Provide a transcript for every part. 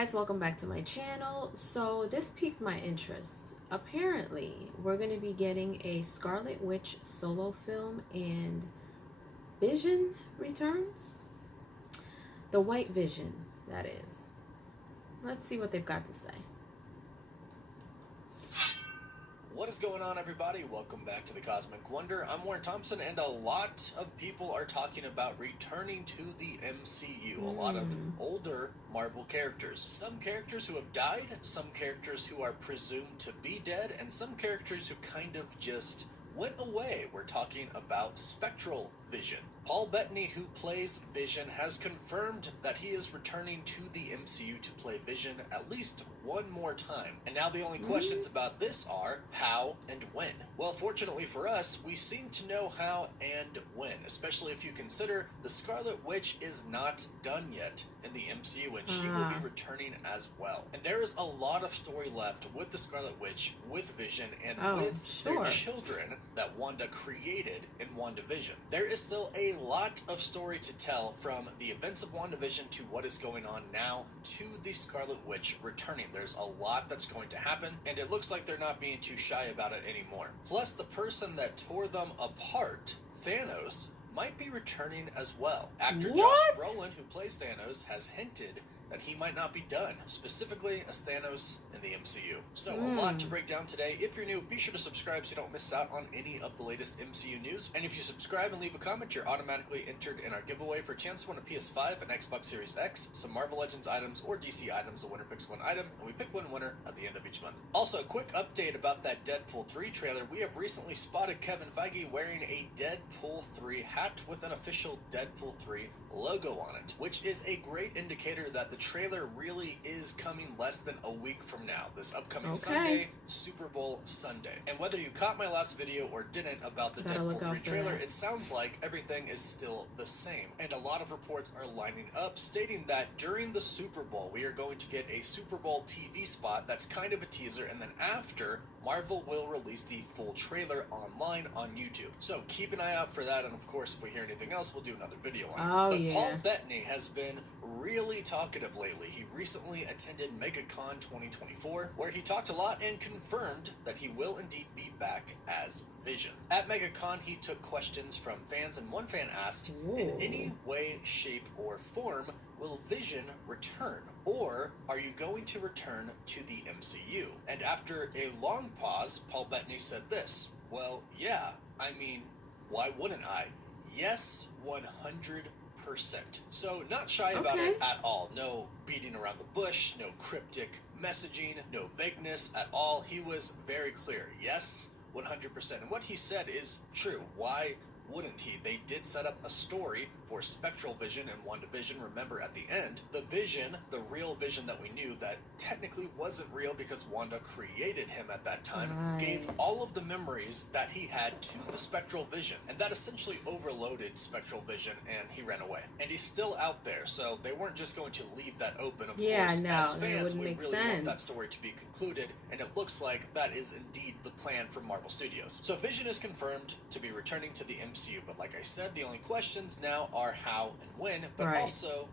guys, welcome back to my channel. So this piqued my interest. Apparently, we're going to be getting a Scarlet Witch solo film and Vision returns. The White Vision, that is. Let's see what they've got to say. What is going on, everybody? Welcome back to the Cosmic Wonder. I'm Warren Thompson, and a lot of people are talking about returning to the MCU. A lot of older Marvel characters. Some characters who have died, some characters who are presumed to be dead, and some characters who kind of just went away. We're talking about Spectral Vision. Paul Bettany, who plays Vision, has confirmed that he is returning to the MCU to play Vision at least one more time. And now the only questions about this are how and when. Well, fortunately for us, we seem to know how and when, especially if you consider the Scarlet Witch is not done yet in the MCU, and she will be returning as well. And there is a lot of story left with the Scarlet Witch, with Vision, and with their children that Wanda created in WandaVision. There is still a lot of story to tell, from the events of WandaVision to what is going on now to the Scarlet Witch returning. There's a lot that's going to happen, and it looks like they're not being too shy about it anymore. Plus, the person that tore them apart, Thanos, might be returning as well. Actor Josh Brolin, who plays Thanos, has hinted that he might not be done, specifically as Thanos in the MCU. So a lot to break down today. If you're new, be sure to subscribe so you don't miss out on any of the latest MCU news. And if you subscribe and leave a comment, you're automatically entered in our giveaway for a chance to win a PS5, an Xbox Series X, some Marvel Legends items, or DC items. The winner picks one item, and we pick one winner at the end of each month. Also, a quick update about that Deadpool 3 trailer. We have recently spotted Kevin Feige wearing a Deadpool 3 hat with an official Deadpool 3 logo on it, which is a great indicator that the trailer really is coming less than a week from now, this upcoming Sunday, Super Bowl Sunday. And whether you caught my last video or didn't about the Deadpool 3 trailer, it sounds like everything is still the same. And a lot of reports are lining up stating that during the Super Bowl, we are going to get a Super Bowl TV spot that's kind of a teaser, and then after, Marvel will release the full trailer online on YouTube. So keep an eye out for that, and of course, if we hear anything else, we'll do another video on it. But Paul Bettany has been really talkative lately. He recently attended MegaCon 2024, where he talked a lot and confirmed that he will indeed be back as Vision. At MegaCon, he took questions from fans, and one fan asked, in any way, shape, or form, will Vision return? Or are you going to return to the MCU? And after a long pause, Paul Bettany said this: well, yeah, I mean, why wouldn't I? Yes, 100%. So not shy about it at all. No beating around the bush, no cryptic messaging, no vagueness at all. He was very clear. Yes, 100%. And what he said is true. Why wouldn't he? They did set up a story for Spectral Vision and WandaVision. Remember, at the end, the Vision, the real Vision that we knew that technically wasn't real because Wanda created him at that time, gave all of the memories that he had to the Spectral Vision. And that essentially overloaded Spectral Vision, and he ran away. And he's still out there, so they weren't just going to leave that open. Of course, as fans, we really want that story to be concluded, and it looks like that is indeed the plan for Marvel Studios. So Vision is confirmed to be returning to the MCU, but like I said, the only questions now are how and when, but also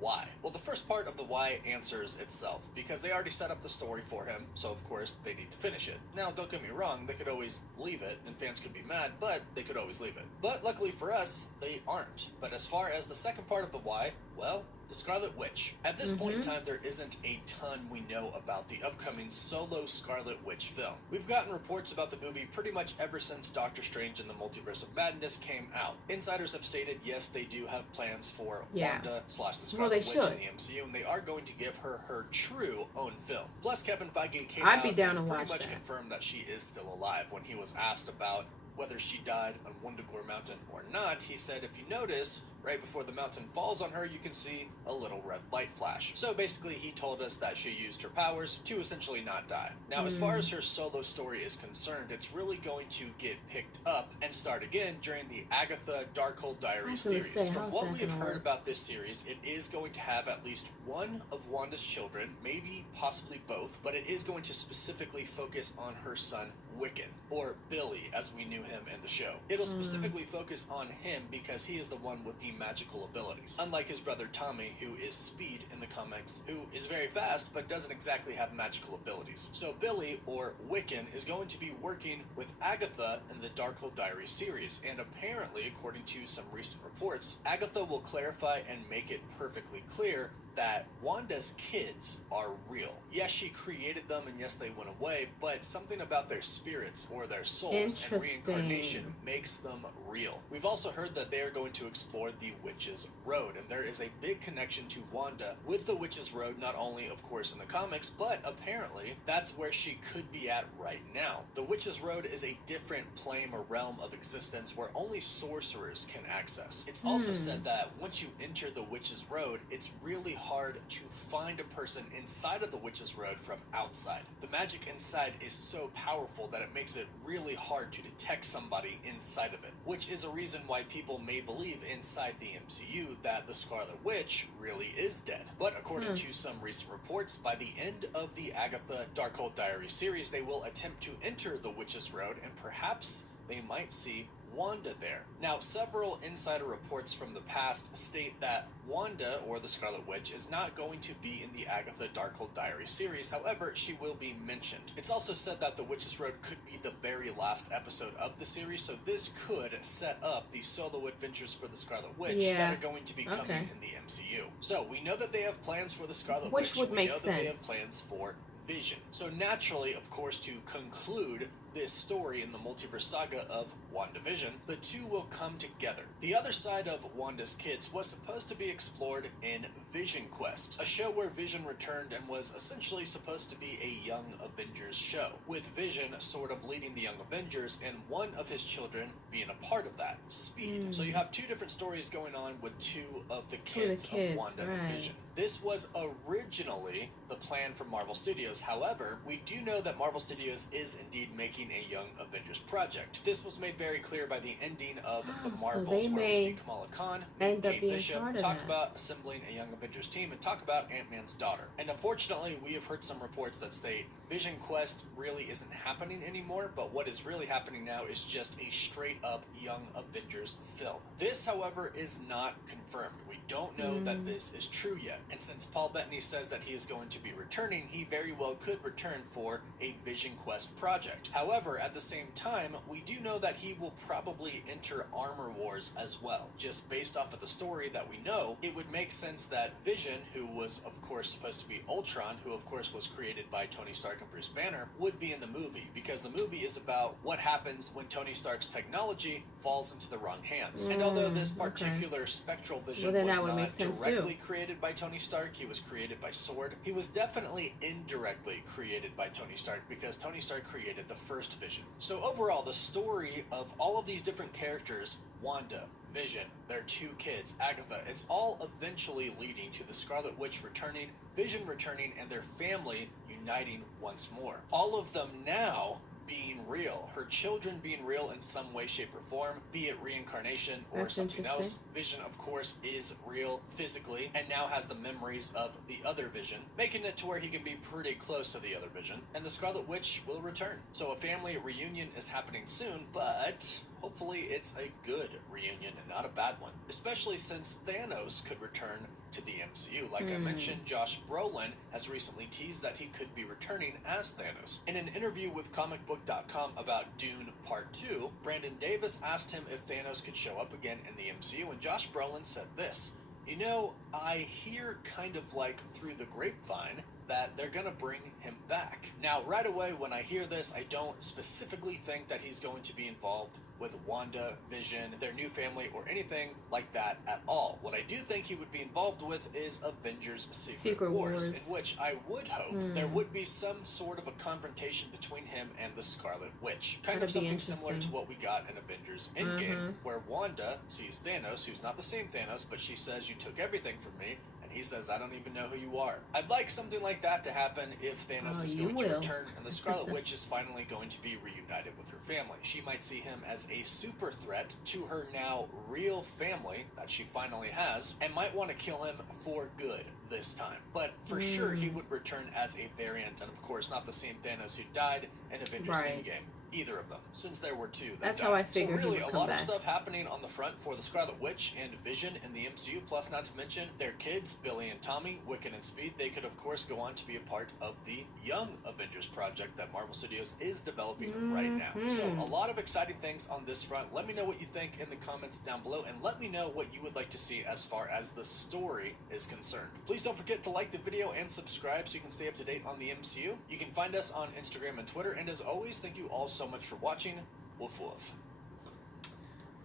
why. Well, the first part of the why answers itself, because they already set up the story for him, so of course they need to finish it. Now, don't get me wrong, they could always leave it, and fans could be mad, but they could always leave it. But luckily for us, they aren't. But as far as the second part of the why, well, the Scarlet Witch. At this point in time, there isn't a ton we know about the upcoming solo Scarlet Witch film. We've gotten reports about the movie pretty much ever since Doctor Strange and the Multiverse of Madness came out. Insiders have stated, yes, they do have plans for Wanda / the Scarlet Witch in the MCU, and they are going to give her her true own film. Plus, Kevin Feige came out and pretty much confirmed that she is still alive. When he was asked about whether she died on Wundagore Mountain or not, he said, if you notice, right before the mountain falls on her, you can see a little red light flash. So basically, he told us that she used her powers to essentially not die. Now, as far as her solo story is concerned, it's really going to get picked up and start again during the Agatha Darkhold Diaries series. From what we have heard about this series, it is going to have at least one of Wanda's children, maybe possibly both, but it is going to specifically focus on her son, Wiccan, or Billy, as we knew him in the show. It'll specifically focus on him because he is the one with the any magical abilities. Unlike his brother Tommy, who is Speed in the comics, who is very fast but doesn't exactly have magical abilities. So Billy, or Wiccan, is going to be working with Agatha in the Darkhold Diaries series, and apparently, according to some recent reports, Agatha will clarify and make it perfectly clear that Wanda's kids are real. Yes, she created them, and yes, they went away, but something about their spirits or their souls and reincarnation makes them real. We've also heard that they are going to explore the Witch's Road, and there is a big connection to Wanda with the Witch's Road, not only, of course, in the comics, but apparently that's where she could be at right now. The Witch's Road is a different plane or realm of existence where only sorcerers can access. It's also said that once you enter the Witch's Road, it's really hard to find a person inside of the Witch's Road from outside. The magic inside is so powerful that it makes it really hard to detect somebody inside of it, which is a reason why people may believe inside the MCU that the Scarlet Witch really is dead. But according to some recent reports, by the end of the Agatha Darkhold Diaries series, they will attempt to enter the Witch's Road, and perhaps they might see Wanda there. Now, several insider reports from the past state that Wanda, or the Scarlet Witch, is not going to be in the Agatha Darkhold Diaries series. However, she will be mentioned. It's also said that the Witch's Road could be the very last episode of the series, so this could set up the solo adventures for the Scarlet Witch that are going to be coming in the MCU. So we know that they have plans for the Scarlet Witch. We know that they have plans for Vision. So naturally, of course, to conclude this story in the multiverse saga of WandaVision, the two will come together. The other side of Wanda's kids was supposed to be explored in Vision Quest, a show where Vision returned and was essentially supposed to be a Young Avengers show, with Vision sort of leading the Young Avengers and one of his children being a part of that, Speed. So you have two different stories going on with two of the kids of Wanda and Vision. This was originally the plan for Marvel Studios. However, we do know that Marvel Studios is indeed making a Young Avengers project. This was made very clear by the ending of The Marvels, where we see Kamala Khan and Kate Bishop talk about assembling a Young Avengers team and talk about Ant-Man's daughter. And unfortunately, we have heard some reports that state Vision Quest really isn't happening anymore, but what is really happening now is just a straight-up Young Avengers film. This, however, is not confirmed. We don't know that this is true yet. And since Paul Bettany says that he is going to be returning, he very well could return for a Vision Quest project. However, at the same time, we do know that he will probably enter Armor Wars as well. Just based off of the story that we know, it would make sense that Vision, who was of course supposed to be Ultron, who of course was created by Tony Stark and Bruce Banner, would be in the movie, because the movie is about what happens when Tony Stark's technology falls into the wrong hands. And although this particular spectral Vision was not directly created by Tony Stark, he was created by Sword, he was definitely indirectly created by Tony Stark, because Tony Stark created the first Vision. So overall, the story of all of these different characters, Wanda, Vision, their two kids, Agatha, it's all eventually leading to the Scarlet Witch returning, Vision returning, and their family uniting once more. All of them now being real, her children being real in some way, shape, or form, be it reincarnation or something else. Vision, of course, is real physically and now has the memories of the other Vision, making it to where he can be pretty close to the other Vision, and the Scarlet Witch will return. So a family reunion is happening soon, but hopefully it's a good reunion and not a bad one, especially since Thanos could return to the MCU. Like I mentioned, Josh Brolin has recently teased that he could be returning as Thanos. In an interview with comicbook.com about Dune Part 2, Brandon Davis asked him if Thanos could show up again in the MCU, and Josh Brolin said this: "You know, I hear kind of like through the grapevine that they're gonna bring him back." Now, right away when I hear this, I don't specifically think that he's going to be involved with Wanda, Vision, their new family, or anything like that at all. What I do think he would be involved with is Avengers Secret Wars, in which I would hope there would be some sort of a confrontation between him and the Scarlet Witch. Kind of something similar to what we got in Avengers Endgame, where Wanda sees Thanos, who's not the same Thanos, but she says, "You took everything from me," he says, "I don't even know who you are." I'd like something like that to happen if Thanos is going to return and the Scarlet Witch is finally going to be reunited with her family. She might see him as a super threat to her now real family that she finally has, and might want to kill him for good this time. But for sure, he would return as a variant, and of course not the same Thanos who died in Avengers Endgame. either of them, since there were two that That's died. how I figured so really, he would a come lot back. of stuff happening on the front for the Scarlet Witch and Vision in the MCU, plus not to mention their kids, Billy and Tommy, Wiccan and Speed. They could, of course, go on to be a part of the Young Avengers project that Marvel Studios is developing right now. So a lot of exciting things on this front. Let me know what you think in the comments down below, and let me know what you would like to see as far as the story is concerned. Please don't forget to like the video and subscribe so you can stay up to date on the MCU. You can find us on Instagram and Twitter, and as always, thank you all so much for watching. Woof woof.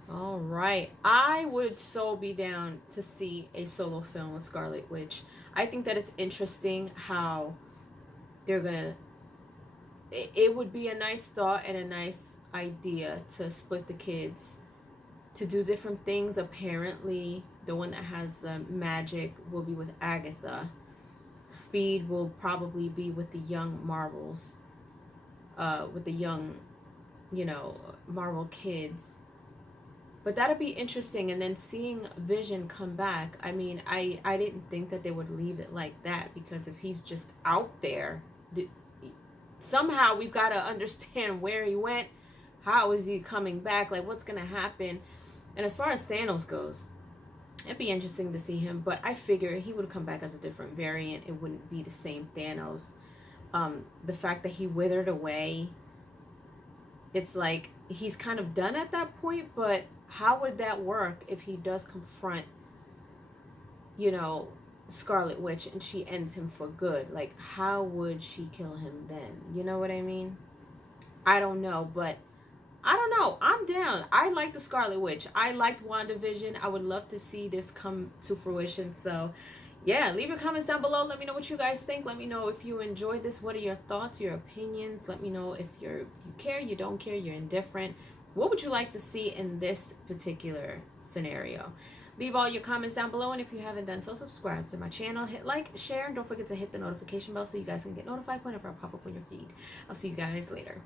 All right, I would so be down to see a solo film with Scarlet Witch. I think that it's interesting how they're gonna, it would be a nice thought and a nice idea to split the kids to do different things. Apparently the one that has the magic will be with Agatha. Speed will probably be with the young Marvels, with the young, you know, Marvel kids. But that'd be interesting. And then seeing Vision come back, I mean, I didn't think that they would leave it like that, because if he's just out there, somehow we've got to understand where he went. How is he coming back? Like, what's going to happen? And as far as Thanos goes, it'd be interesting to see him, but I figure he would come back as a different variant. It wouldn't be the same Thanos. The fact that he withered away, it's like he's kind of done at that point, but how would that work if he does confront, you know, Scarlet Witch and she ends him for good? Like, how would she kill him then? You know what I mean? I don't know, but I don't know. I'm down. I like the Scarlet Witch. I liked WandaVision. I would love to see this come to fruition. So, yeah, leave your comments down below. Let me know what you guys think. Let me know if you enjoyed this. What are your thoughts, your opinions? Let me know if you care, you don't care, you're indifferent. What would you like to see in this particular scenario? Leave all your comments down below, and if you haven't done so, subscribe to my channel. Hit like, share, and don't forget to hit the notification bell so you guys can get notified whenever I pop up on your feed. I'll see you guys later.